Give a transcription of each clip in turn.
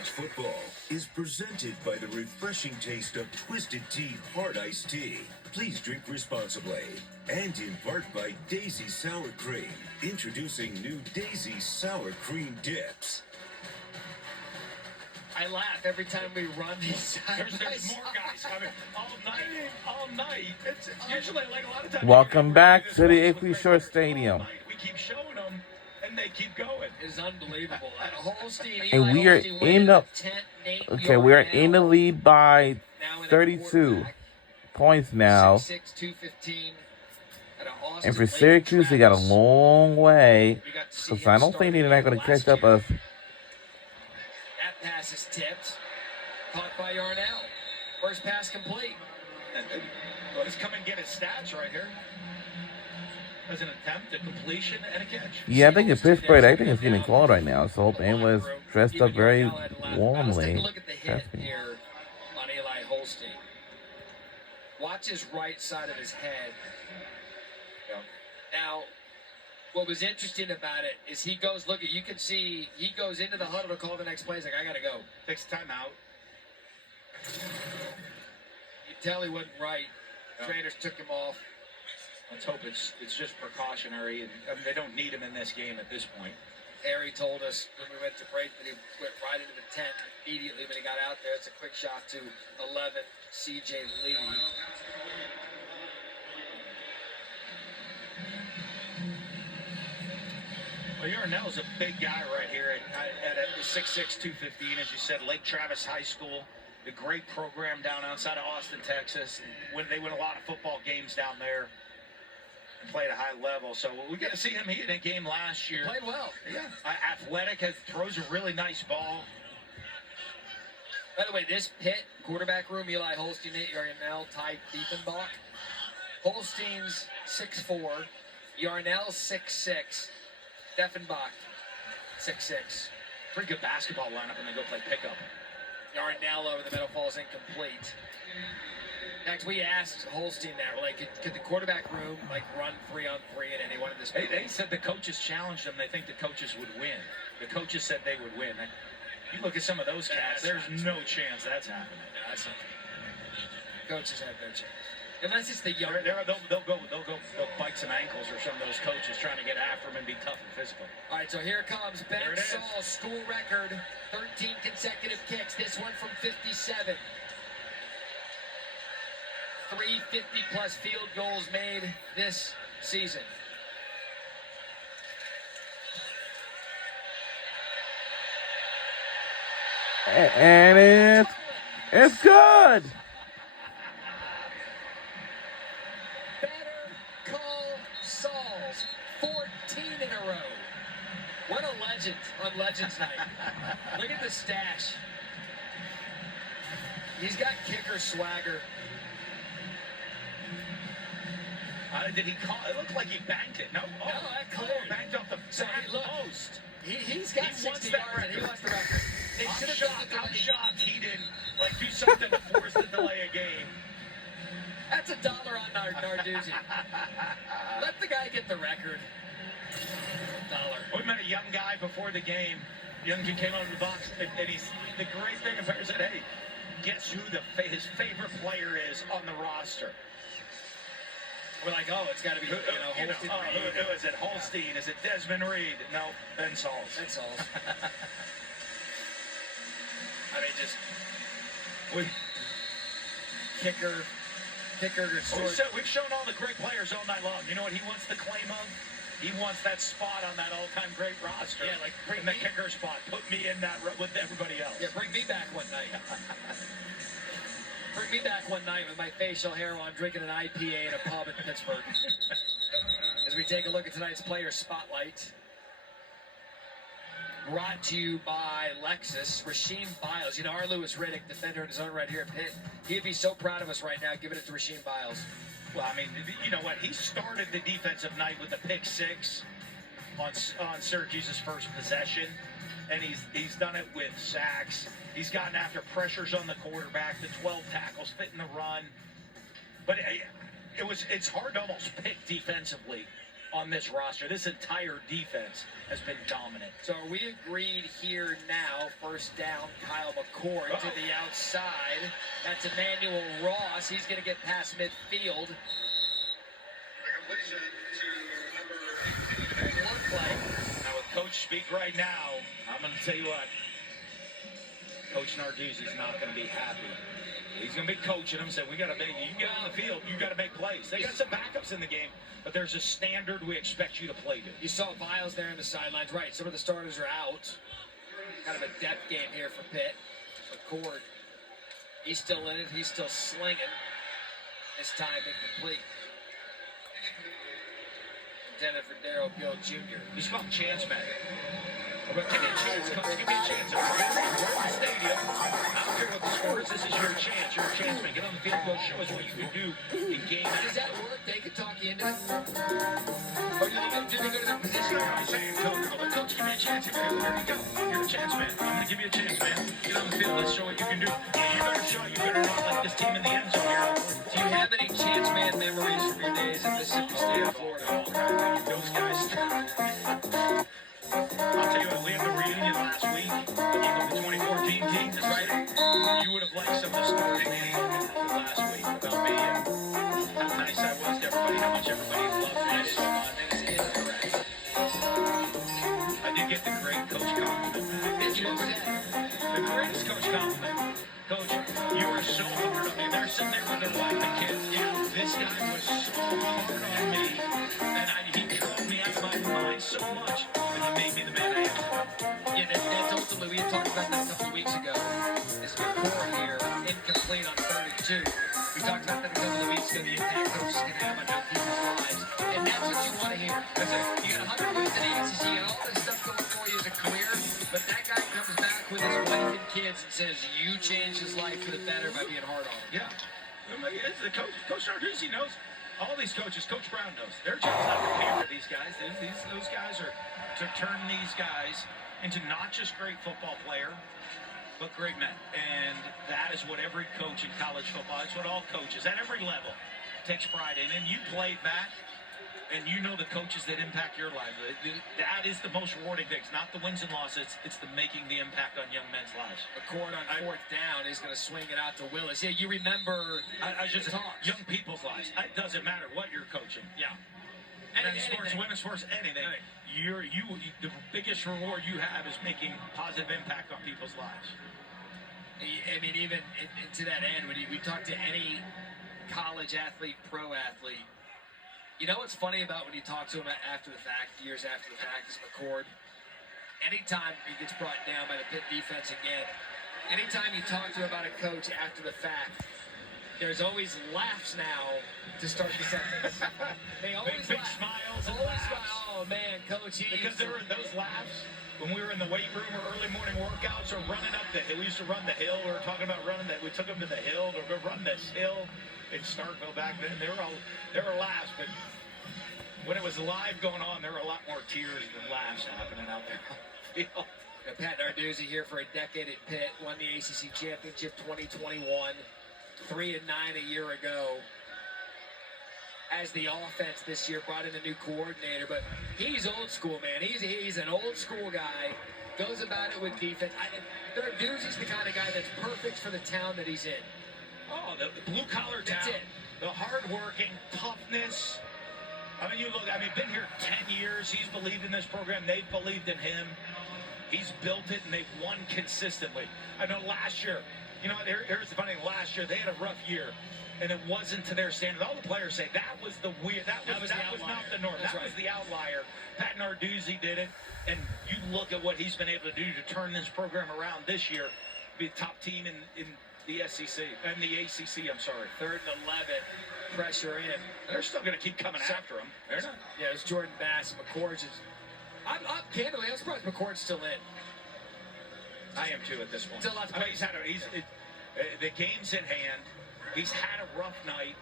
college football is presented by the refreshing taste of Twisted Tea Hard Iced Tea. Please drink responsibly. And in part by Daisy Sour Cream. Introducing new Daisy Sour Cream Dips. I laugh every time we run these. There's more guys coming all night. It's usually like a lot of times. Welcome back to the AP Shore Stadium. We keep showing them, and they keep going. It is unbelievable. Holstein, And we are in the we are in the lead by 32 points now. 6'6", 215. And for Syracuse, they got a long way. Because I don't think they're not going to catch up us. That pass is tipped. Caught by Yarnell. First pass complete. Let's come and get his stats right here. As an attempt, a completion, and a catch. Yeah, I think in Pittsburgh, I think it's getting cold right now. So Hope was dressed up very warmly. Let's take a look at the hit here on Eli Holstein. Watch his right side of his head. Now, what was interesting about it is he goes, look, you can see, he goes into the huddle to call the next play. He's like, I got to go. Takes timeout. You tell he wasn't right. Trainers took him off. Let's hope it's just precautionary. And they don't need him in this game at this point. Harry told us when we went to break that he went right into the tent immediately when he got out there. It's a quick shot to 11, C.J. Lee. Well, Yarnell's a big guy right here at 6'6", 215, as you said, Lake Travis High School, a great program down outside of Austin, Texas. They win a lot of football games down there and play at a high level. So we got to see him in a game last year. Played well. Yeah, athletic, throws a really nice ball. By the way, this pit, quarterback room, Eli Holstein, Yarnell, Ty Diefenbach. Holstein's 6'4", Yarnell's 6'6", Diefenbach, 6'6". Pretty good basketball lineup when they go play pickup. Yarnell over the middle falls incomplete. Next, we asked Holstein that, we're like, could the quarterback room run 3-on-3 at any one of this? They said the coaches challenged them. They think the coaches would win. The coaches said they would win. You look at some of those cats. There's no chance that's happening. No, that's not. Coaches have no chance. Unless it's the young. They'll bite some ankles or some of those coaches trying to get after them and be tough and physical. All right, so here comes Ben Saul, school record, 13 consecutive kicks. This one from 57. 350-plus field goals made this season. And it's good. Better Call Sauls, 14 in a row. What a legend on Legends Night. Look at the stash. He's got kicker swagger. Did he call? It looked like he banked it. No, that clear. Banked off the post. He's got 60 yards and he wants the record. I'm shocked he didn't do something to force the delay a game. That's $1 on Narduzzi. Let the guy get the record. $1. We met a young guy before the game. Young kid came out of the box, and the great thing about it said, hey, guess who his favorite player is on the roster? We're like, oh, it's got to be, Holstein. Who is it? Holstein? Is it Desmond Reed? No, Ben Sauls. Ben Sauls. I mean, just kicker. We've shown all the great players all night long. You know what he wants the claim of? He wants that spot on that all-time great roster. Yeah, bring the kicker spot. Put me in that with everybody else. Yeah, bring me back one night. Bring me back one night with my facial hair on, drinking an IPA in a pub in Pittsburgh. As we take a look at tonight's player spotlight. Brought to you by Lexus. Rasheem Biles. Our Lewis Riddick, defender in his own right here at Pitt. He'd be so proud of us right now, giving it to Rasheem Biles. Well, I mean, you know what? He started the defensive night with the pick six on Syracuse's first possession, and he's done it with sacks. He's gotten after pressures on the quarterback, the 12 tackles, fitting the run. But it's hard to almost pick defensively on this roster. This entire defense has been dominant. So are we agreed here now? First down, Kyle McCord to the outside. That's Emmanuel Ross. He's going to get past midfield. One play. Now with Coach speak right now, I'm going to tell you what. Coach Narduzzi's not going to be happy. He's going to be coaching them, saying, we got to make, you get on the field, you got to make plays. They got some backups in the game, but there's a standard we expect you to play to. You saw Biles there in the sidelines. Right, some of the starters are out. Kind of a depth game here for Pitt. McCord, he's still in it. He's still slinging. This time incomplete. Intended for Darrell Gill Jr. He's called chance man. But give me a chance, Coach. Give me a chance. We're in the stadium. I don't care what the score is. This is your chance. You're a chance man. Get on the field. Go show us what you can do in game. Does that work? They can talk you into it? Or do they go to their position? I'm saying, Coach, give me a chance. Here you go. You're a chance man. I'm going to give you a chance, man. Get on the field. Let's show what you can do. You better show. You better not let this team in the end zone here. Do you have any chance man memories from your days at Mississippi State, Florida? Those guys. I'll tell you what, we had the reunion last week. The 2014 team, that's right. You would have liked some of the stories last week about me and how nice I was to everybody, how much everybody loved me. I did get the great coach compliment. The greatest coach compliment. Coach, you were so hard on me. They're sitting there with their wife and kids. Yeah, this guy was so hard on me. And he drove me out of my mind so much. He made me the man I am. Yeah, that's ultimately, we had talked about that a couple of weeks ago. This McCord here, incomplete on 32. We talked about that a couple of weeks ago, the impact coaches can have on young people's lives. And that's what you want to hear. That's it. You got 100 wins in the ACC, you got all this stuff going for you as a career, but that guy comes back with his wife and kids and says, you changed his life for the better by being hard on him. Yeah. It's the Coach Narduzzi knows. All these coaches, Coach Brown knows. Their job's not to pander these guys. Those guys are to turn these guys into not just great football player, but great men. And that is what every coach in college football, it's what all coaches at every level takes pride in. And you played that, and you know the coaches that impact your life. That is the most rewarding thing. It's not the wins and losses. It's the making the impact on young men's lives. McCord on fourth down. He's going to swing it out to Willis. Yeah, you remember I just young people's lives. It doesn't matter what you're coaching. Yeah. Men's sports, women's sports, anything. The biggest reward you have is making positive impact on people's lives. I mean, even to that end, when we talk to any college athlete, pro athlete, you know what's funny about when you talk to him after the fact, years after the fact, is McCord. Anytime he gets brought down by the Pitt defense again, anytime you talk to him about a coach after the fact, there's always laughs now to start the sentence. They always big laugh. smiles and always laughs. smile. Oh man, coach, Because there were those laughs when we were in the weight room or early morning workouts or running up the hill. We used to run the hill. We were talking about running that. We took them to the hill to go run this hill in Starkville back then. There were laughs, but when it was live going on, there were a lot more tears than laughs happening out there on the field. Pat Narduzzi here for a decade at Pitt, won the ACC championship 2021, 3-9 a year ago. As the offense this year brought in a new coordinator, but he's old school, man. He's an old school guy. Goes about it with defense. Narduzzi's the kind of guy that's perfect for the town that he's in. Oh, the blue-collar town. That's it. The hard-working, toughness. I mean, been here 10 years. He's believed in this program. They've believed in him. He's built it, and they've won consistently. I know last year, here's the funny thing. Last year, they had a rough year, and it wasn't to their standard. All the players say that was the weird. That was not the norm. That's that was the outlier. Pat Narduzzi did it, and you look at what he's been able to do to turn this program around this year, be a top team in the SEC and the ACC. I'm sorry. 3rd and 11, pressure in. They're still going to keep coming after him. They're not. Yeah, it's Jordan Bass. McCord's is. I'm surprised McCord's still in. I am too at this point. Still lots of the game's in hand. He's had a rough night.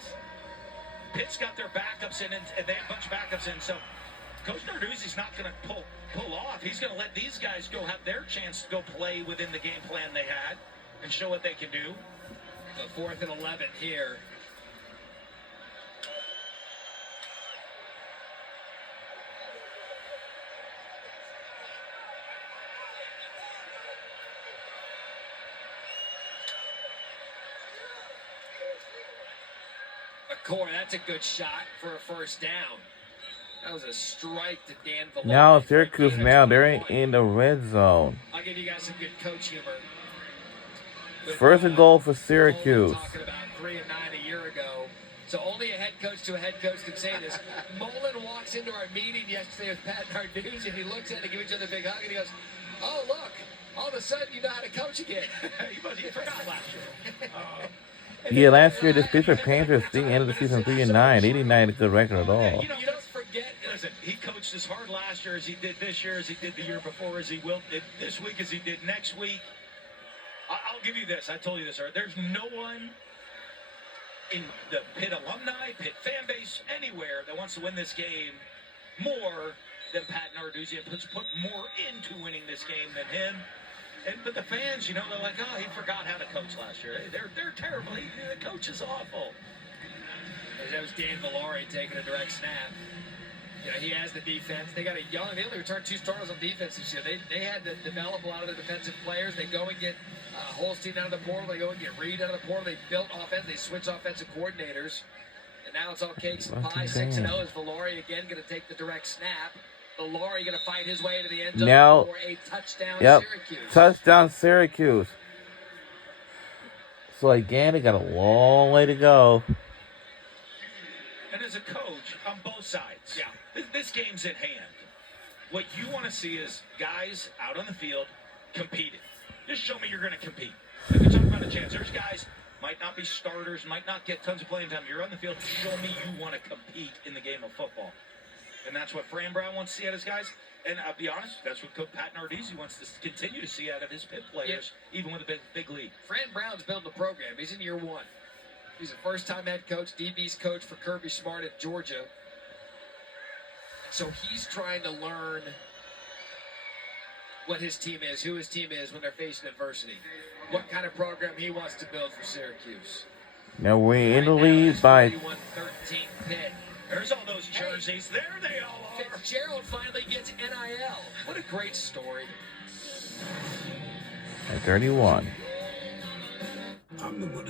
Pitt's got their backups in, and they have a bunch of backups in. So Coach Narduzzi's not going to pull off. He's going to let these guys go have their chance to go play within the game plan they had and show what they can do. So 4th and 11 here. McCoy, that's a good shot for a first down. That was a strike to Dan Villari. Now Syracuse, now they're in the red zone. I'll give you guys some good coach humor. First and goal for Syracuse. Talking about 3 and 9 a year ago. So only a head coach to a head coach can say this. Mullen walks into our meeting yesterday with Pat Narduzzi, and he looks at it, they give each other a big hug, and he goes, "Oh, look, all of a sudden you know how to coach again." He forgot last year. Yeah, last year the Pittsburgh Panthers, they ended the season 3-9. They didn't have a good record at all. You don't forget. Listen, he coached as hard last year as he did this year, as he did the year before, as he will this week, as he did next week. I'll give you this. I told you this earlier. There's no one in the Pitt alumni, Pitt fan base, anywhere that wants to win this game more than Pat Narduzzi, and put more into winning this game than him. But the fans, they're like, oh, he forgot how to coach last year. They're terrible. The coach is awful. That was Dan Villari taking a direct snap. He has the defense. They got a young. They only returned 2 starters on defense this year. They had to develop a lot of the defensive players. They go and get Holstein out of the portal. They go and get Reed out of the portal. They built offense. They switch offensive coordinators. And now it's all cakes and pie. 6-0 is Villari again going to take the direct snap. Villari going to fight his way to the end zone now, for a touchdown, Syracuse. Touchdown, Syracuse. So again, they got a long way to go. And as a coach, on both sides, this game's at hand. What you want to see is guys out on the field competing. Just show me you're going to compete. If we talk about a chance, there's guys might not be starters, might not get tons of playing time. You're on the field. Show me you want to compete in the game of football. And that's what Fran Brown wants to see out of his guys. And I'll be honest, that's what Coach Pat Narduzzi wants to continue to see out of his Pitt players, even with a big league. Fran Brown's building the program. He's in year 1. He's a first-time head coach, DB's coach for Kirby Smart at Georgia. So he's trying to learn what his team is, who his team is when they're facing adversity, what kind of program he wants to build for Syracuse. Now we're in the lead by 41-13 Pitt. There's all those jerseys. There they all are. Fitzgerald finally gets NIL. What a great story. 31. I'm the one.